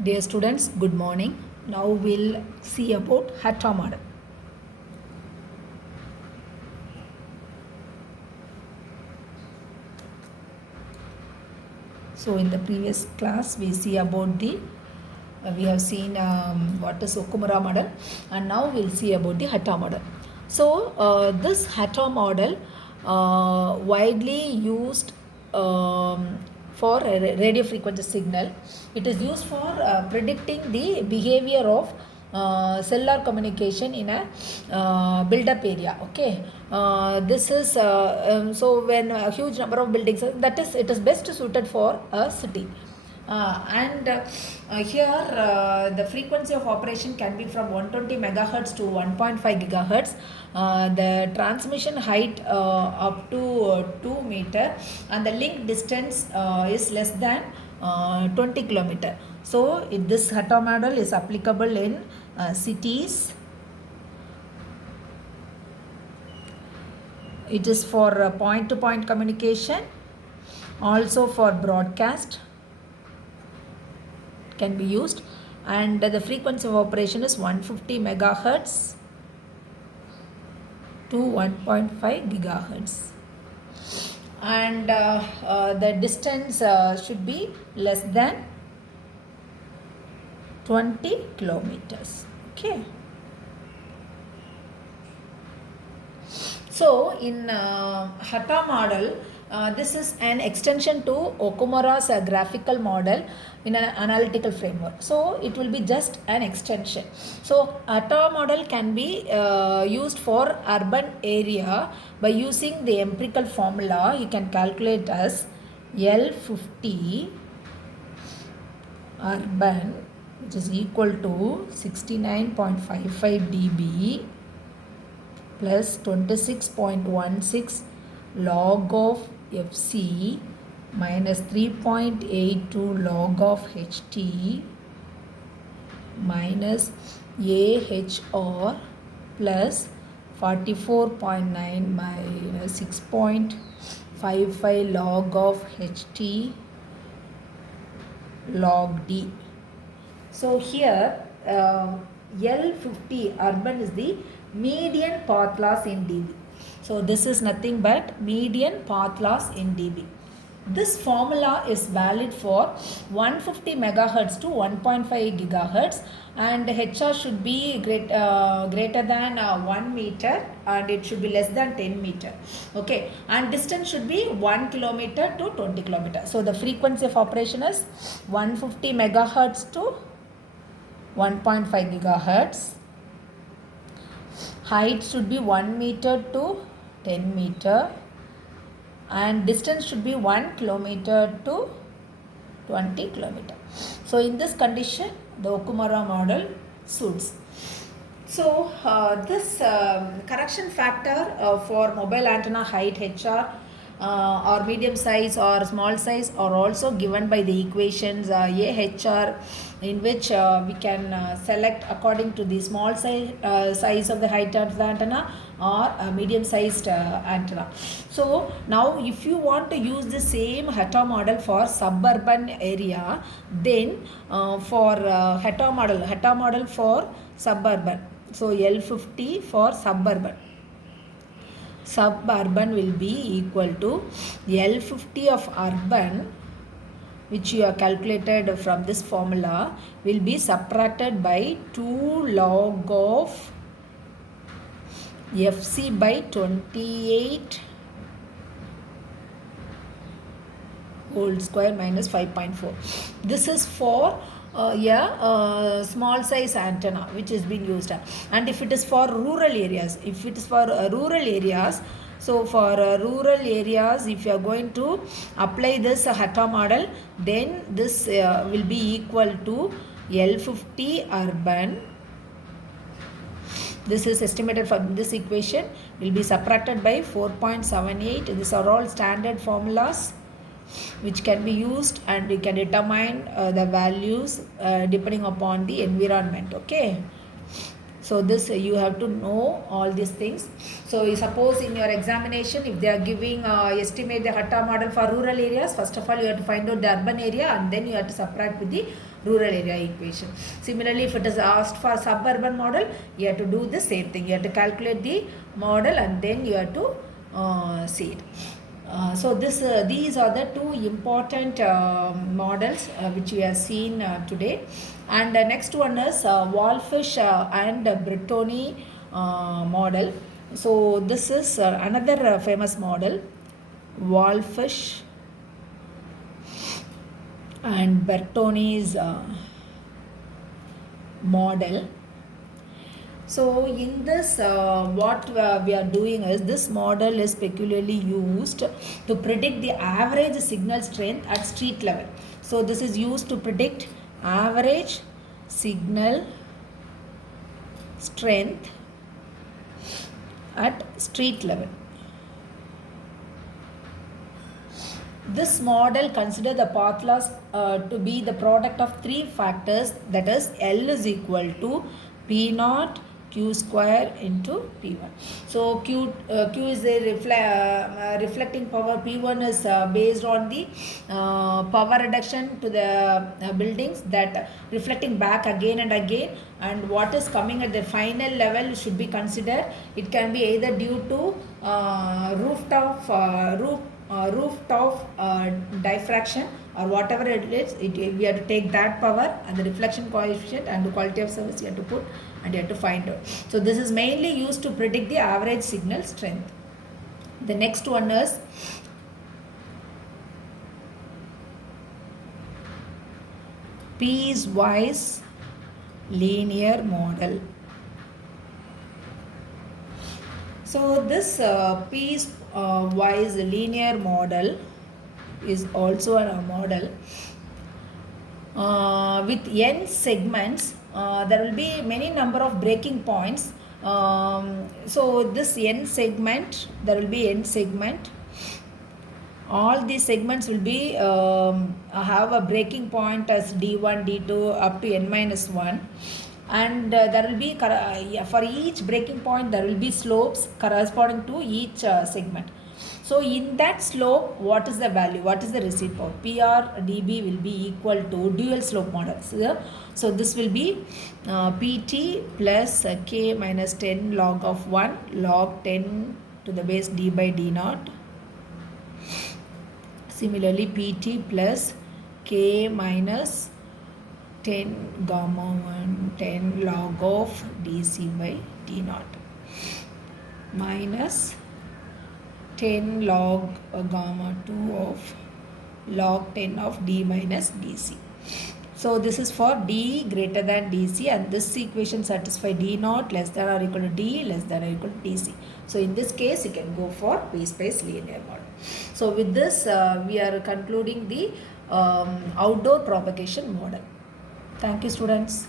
Dear students, good morning. Now we'll see about Hatta model. So in the previous class we see about we have seen what is Okumura model, and now we'll see about the Hatta model. So this Hatta model widely used for a radio frequency signal. It is used for predicting the behavior of cellular communication in a build-up area. Okay, this is so when a huge number of buildings, that is, it is best suited for a city. Here the frequency of operation can be from 120 megahertz to 1.5 gigahertz. The transmission height up to 2 meter, and the link distance is less than 20 kilometer. So this Hatta model is applicable in cities. It is for point-to-point communication, also for broadcast can be used, and the frequency of operation is 150 megahertz to 1.5 gigahertz, and the distance should be less than 20 kilometers. Okay. So in Hatta model, this is an extension to Okumura's graphical model in an analytical framework. So it will be just an extension. So Hatta model can be used for urban area by using the empirical formula. You can calculate as L50 urban, which is equal to 69.55 dB plus 26.16 log of Fc minus 3.82 log of Ht minus AHR plus 44.9 minus 6.55 log of Ht log D. So here L50 urban is the median path loss in dB. So this is nothing but median path loss in dB. This formula is valid for 150 megahertz to 1.5 gigahertz, and HR should be greater than 1 meter, and it should be less than 10 meter. Okay, and distance should be 1 kilometer to 20 kilometer. So the frequency of operation is 150 megahertz to 1.5 gigahertz. Height should be 1 meter to 10 meter, and distance should be 1 kilometer to 20 kilometer. So in this condition, the Okumura model suits. So this correction factor for mobile antenna height HR or medium size or small size are also given by the equations AHR, in which we can select according to the small size of the height of the antenna or a medium sized antenna. So now if you want to use the same Hatta model for suburban area, then for Hatta model for suburban, so L50 for suburban will be equal to L50 of urban, which you have calculated from this formula, will be subtracted by 2 log of Fc by 28 whole square minus 5.4. This is for small size antenna which is being used, and if it is for rural areas, so for rural areas, if you are going to apply this Hatta model, then this will be equal to L50 urban. This is estimated from this equation, will be subtracted by 4.78. These are all standard formulas which can be used, and we can determine the values depending upon the environment. Okay, So this you have to know all these things. So suppose in your examination, if they are giving estimate the Hatta model for rural areas, first of all you have to find out the urban area and then you have to subtract with the rural area equation. Similarly, if it is asked for suburban model, you have to do the same thing. You have to calculate the model and then you have to see it. So these are the two important models which we have seen today. And the next one is Wallfish and Brittoni model. So this is another famous model, Wallfish and Bertoni's model. So in this what we are doing is, this model is peculiarly used to predict the average signal strength at street level. So this is used to predict average signal strength at street level. This model considers the path loss to be the product of three factors, that is L is equal to P naught Q square into P1. So Q is the reflecting power, P1 is based on the power reduction to the buildings that reflecting back again and again, and what is coming at the final level should be considered. It can be either due to rooftop diffraction or whatever it is, we have to take that power and the reflection coefficient and the quality of service you have to put and you have to find out. So this is mainly used to predict the average signal strength. The next one is piecewise linear model. So this piecewise linear model is also a model with n segments. There will be many number of breaking points. So this n segment, there will be n segment. All these segments will be have a breaking point as d1, d2 up to n minus 1. And there will be for each breaking point there will be slopes corresponding to each segment. So in that slope, what is the value? What is the receipt power? PR dB will be equal to dual slope model. So this will be PT plus K minus 10 log of 1 log 10 to the base D by D naught. Similarly, PT plus K minus 10 gamma 1 10 log of DC by D naught minus 10 log gamma 2 of log 10 of D minus DC. So this is for D greater than DC, and this equation satisfies D naught less than or equal to D less than or equal to DC. So in this case you can go for piecewise linear model. So with this we are concluding the outdoor propagation model. Thank you, students.